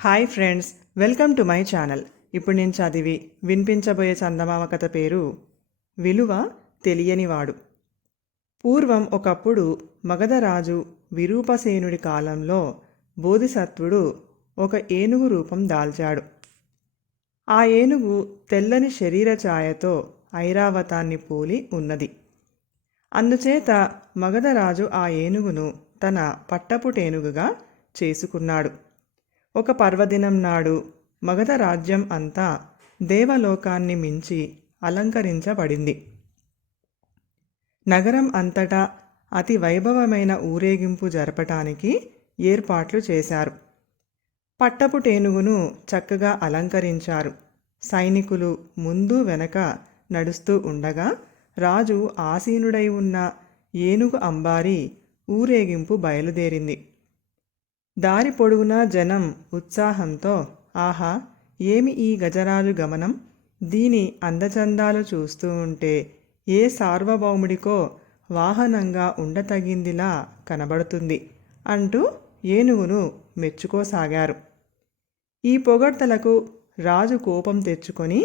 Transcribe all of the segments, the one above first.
Hi friends welcome to my channel. ఇప్పుడు నేను చదివి వినిపించబోయే చందమామ కథ పేరు విలువ తెలియనివాడు. పూర్వం ఒకప్పుడు మగధరాజు విరూపసేనుడి కాలంలో బోధిసత్వుడు ఒక ఏనుగు రూపం దాల్చాడు. ఆ ఏనుగు తెల్లని శరీర ఛాయతో ఐరావతాన్ని పోలి ఉన్నది. అందుచేత మగధరాజు ఆ ఏనుగును తన పట్టపుటేనుగుగా చేసుకున్నాడు. ఒక పర్వదినం నాడు మగధ రాజ్యం అంతా దేవలోకాన్ని మించి అలంకరించబడింది. నగరం అంతటా అతి వైభవమైన ఊరేగింపు జరపటానికి ఏర్పాట్లు చేశారు. పట్టపు టేనుగును చక్కగా అలంకరించారు. సైనికులు ముందు వెనక నడుస్తూ ఉండగా రాజు ఆసీనుడై ఉన్న ఏనుగు అంబారి ఊరేగింపు బయలుదేరింది. దారి పొడుగునా జనం ఉత్సాహంతో ఆహా ఏమి ఈ గజరాజు గమనం? దీని అందచందాలు చూస్తూ ఉంటే ఏ సార్వభౌముడికో వాహనంగా ఉండతగిందిలా కనబడుతుంది అంటూ ఏనుగును మెచ్చుకోసాగారు. ఈ పొగడ్తలకు రాజు కోపం తెచ్చుకొని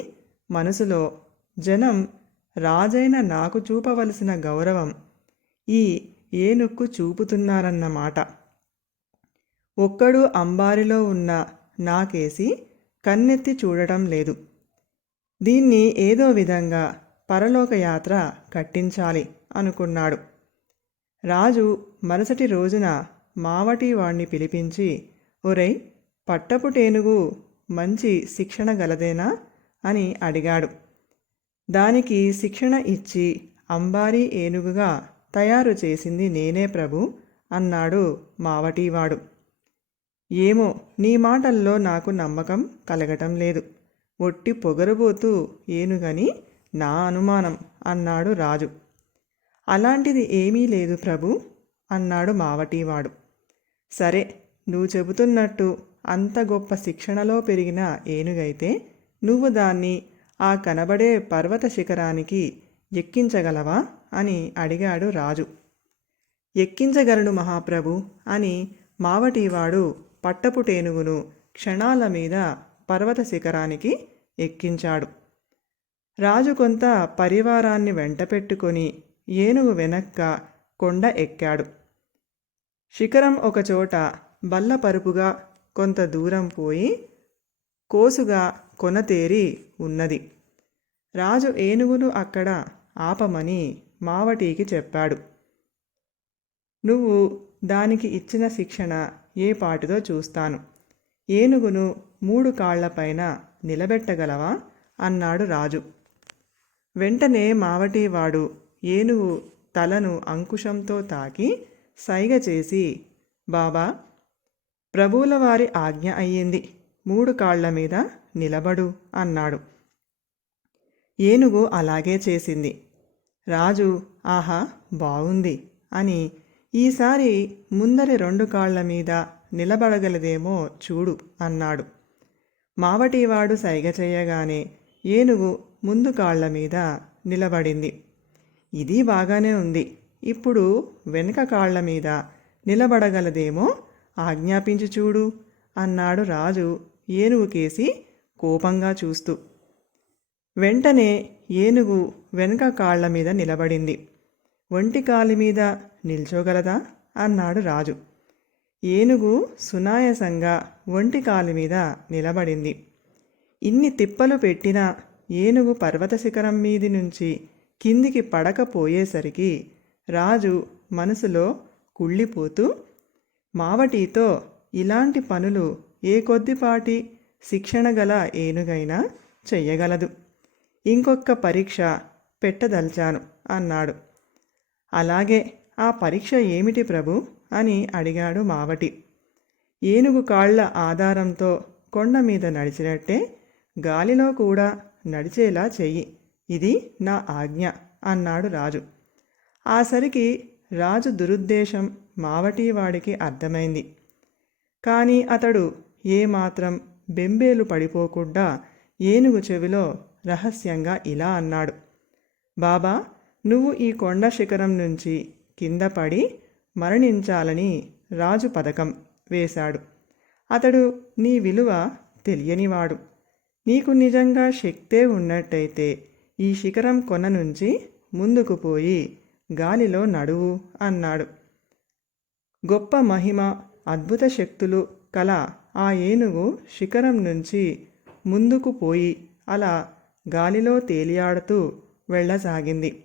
మనసులో జనం రాజైన నాకు చూపవలసిన గౌరవం ఈ ఏనుక్కు చూపుతున్నారన్నమాట. ఒక్కడు అంబారిలో ఉన్న నాకేసి కన్నెత్తి చూడటం లేదు. దీన్ని ఏదో విధంగా పరలోకయాత్ర కట్టించాలి అనుకున్నాడు. రాజు మరుసటి రోజున మావటి వాణ్ణి పిలిపించి ఒరేయ్ పట్టపుటేనుగు మంచి శిక్షణ గలదేనా? అని అడిగాడు. దానికి శిక్షణ ఇచ్చి అంబారీ ఏనుగుగా తయారు చేసింది నేనే ప్రభు అన్నాడు మావటివాడు. ఏమో నీ మాటల్లో నాకు నమ్మకం కలగటం లేదు. ఒట్టి పొగరబోతూ ఏనుగని నా అనుమానం అన్నాడు రాజు. అలాంటిది ఏమీ లేదు ప్రభు అన్నాడు మావటీవాడు. సరే నువ్వు చెబుతున్నట్టు అంత గొప్ప శిక్షణలో పెరిగిన ఏనుగైతే నువ్వు దాన్ని ఆ కనబడే పర్వత శిఖరానికి ఎక్కించగలవా అని అడిగాడు రాజు. ఎక్కించగలను మహాప్రభు అని మావటీవాడు పట్టపుటేనుగును క్షణాల మీద పర్వత శిఖరానికి ఎక్కించాడు. రాజు కొంత పరివారాన్ని వెంటపెట్టుకొని ఏనుగు వెనక్క కొండ ఎక్కాడు. శిఖరం ఒకచోట బల్లపరుపుగా కొంత దూరం పోయి కోసుగా కొనతేరి ఉన్నది. రాజు ఏనుగును అక్కడ ఆపమని మావటికి చెప్పాడు. నువ్వు దానికి ఇచ్చిన శిక్షణ ఏ పాటిదో చూస్తాను. ఏనుగును మూడు కాళ్ళపైన నిలబెట్టగలవా? అన్నాడు రాజు. వెంటనే మావటివాడు ఏనుగు తలను అంకుశంతో తాకి సైగ చేసి బాబా ప్రభువుల వారి ఆజ్ఞ అయ్యింది. మూడు కాళ్ళ మీద నిలబడు అన్నాడు. ఏనుగు అలాగే చేసింది. రాజు ఆహా బాగుంది అని ఈసారి ముందరి రెండు కాళ్ళ మీద నిలబడగలదేమో చూడు అన్నాడు. మావటివాడు సైగ చేయగానే ఏనుగు ముందు కాళ్ళ మీద నిలబడింది. ఇది బాగానే ఉంది. ఇప్పుడు వెనుక కాళ్ళ మీద నిలబడగలదేమో ఆజ్ఞాపించి చూడు అన్నాడు రాజు ఏనుగుకేసి కోపంగా చూస్తూ. వెంటనే ఏనుగు వెనుక కాళ్ళ మీద నిలబడింది. ఒంటి కాలి మీద నిల్చోగలదా? అన్నాడు రాజు. ఏనుగు సునాయసంగా ఒంటి కాలి మీద నిలబడింది. ఇన్ని తిప్పలు పెట్టినా ఏనుగు పర్వత శిఖరం మీది నుంచి కిందికి పడకపోయేసరికి రాజు మనసులో కుళ్ళిపోతూ మావటితో ఇలాంటి పనులు ఏ కొద్దిపాటి శిక్షణ గల ఏనుగైనా చెయ్యగలదు. ఇంకొక పరీక్ష పెట్టదల్చాను అన్నాడు. అలాగే ఆ పరీక్ష ఏమిటి ప్రభు? అని అడిగాడు మావటి. ఏనుగు కాళ్ళ ఆధారంతో కొండ మీద నడిచినట్టే గాలిలో కూడా నడిచేలా చెయ్యి. ఇది నా ఆజ్ఞ అన్నాడు రాజు. ఆ సరికి రాజు దురుద్దేశం మావటివాడికి అర్థమైంది. కానీ అతడు ఏమాత్రం బెంబేలు పడిపోకుండా ఏనుగు చెవిలో రహస్యంగా ఇలా అన్నాడు. బాబా నువ్వు ఈ కొండ శిఖరం నుంచి కింద పడి మరణించాలని రాజు పథకం వేశాడు. అతడు నీ విలువ తెలియనివాడు. నీకు నిజంగా శక్తే ఉన్నట్టయితే ఈ శిఖరం కొన నుంచి ముందుకు పోయి గాలిలో నడువు అన్నాడు. గొప్ప మహిమ అద్భుత శక్తులు కల ఆ ఏనుగు శిఖరం నుంచి ముందుకు పోయి అలా గాలిలో తేలియాడుతూ వెళ్ళసాగింది.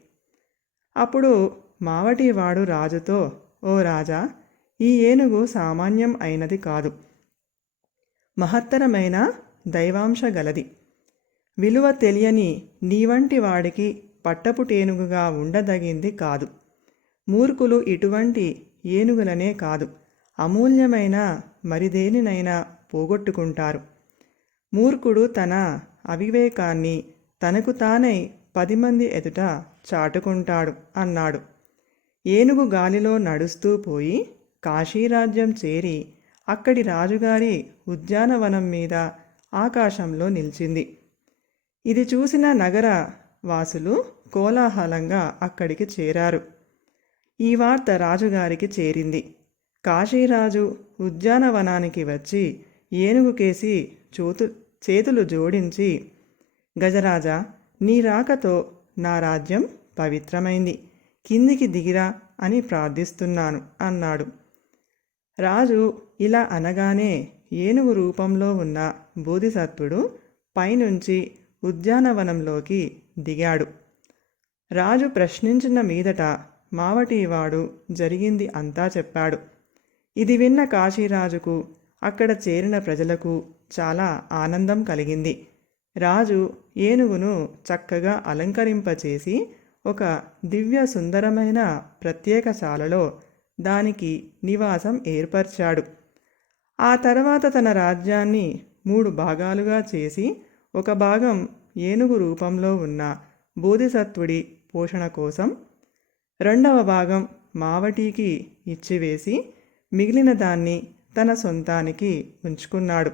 అప్పుడు మావటివాడు రాజుతో ఓ రాజా ఈ ఏనుగు సామాన్యం అయినది కాదు. మహత్తరమైన దైవాంశ గలది. విలువ తెలియని నీవంటి వాడికి పట్టపుటేనుగుగా ఉండదగింది కాదు. మూర్ఖులు ఇటువంటి ఏనుగులనే కాదు. అమూల్యమైన మరిదేనినైనా పోగొట్టుకుంటారు. మూర్ఖుడు తన అవివేకాన్ని తనకు తానై పది మంది ఎదుట చాటుకుంటాడు అన్నాడు. ఏనుగు గాలిలో నడుస్తూ పోయి కాశీరాజ్యం చేరి అక్కడి రాజుగారి ఉద్యానవనం మీద ఆకాశంలో నిలిచింది. ఇది చూసిన నగర వాసులు కోలాహలంగా అక్కడికి చేరారు. ఈ వార్త రాజుగారికి చేరింది. కాశీరాజు ఉద్యానవనానికి వచ్చి ఏనుగుకేసి చూతు చేతులు జోడించి గజరాజా నీ రాకతో నా రాజ్యం పవిత్రమైంది. కిందికి దిగిరా అని ప్రార్థిస్తున్నాను అన్నాడు. రాజు ఇలా అనగానే ఏనుగు రూపంలో ఉన్న బోధిసత్వుడు పైనుంచి ఉద్యానవనంలోకి దిగాడు. రాజు ప్రశ్నించిన మీదట మావటివాడు జరిగింది అంతా చెప్పాడు. ఇది విన్న కాశీరాజుకు అక్కడ చేరిన ప్రజలకు చాలా ఆనందం కలిగింది. రాజు ఏనుగును చక్కగా అలంకరింపచేసి ఒక దివ్య సుందరమైన ప్రత్యేకశాలలో దానికి నివాసం ఏర్పరిచాడు. ఆ తర్వాత తన రాజ్యాన్ని మూడు భాగాలుగా చేసి ఒక భాగం ఏనుగు రూపంలో ఉన్న బోధిసత్వుడి పోషణ కోసం రెండవ భాగం మావటికి ఇచ్చివేసి మిగిలిన దాన్ని తన సొంతానికి ఉంచుకున్నాడు.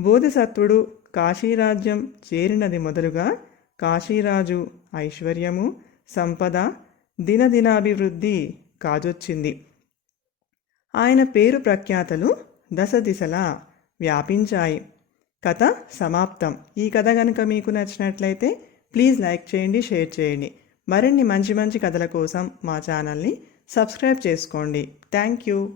బోధిసత్వుడు కాశీరాజ్యం చేరినది మొదలుగా కాశీరాజు ఐశ్వర్యము సంపద దినదినాభివృద్ధి కాజొచ్చింది. ఆయన పేరు ప్రఖ్యాతలు దశ దిశలా వ్యాపించాయి. కథ సమాప్తం. ఈ కథ కనుక మీకు నచ్చినట్లయితే ప్లీజ్ లైక్ చేయండి షేర్ చేయండి. మరిన్ని మంచి మంచి కథల కోసం మా ఛానల్ని సబ్స్క్రైబ్ చేసుకోండి. Thank you.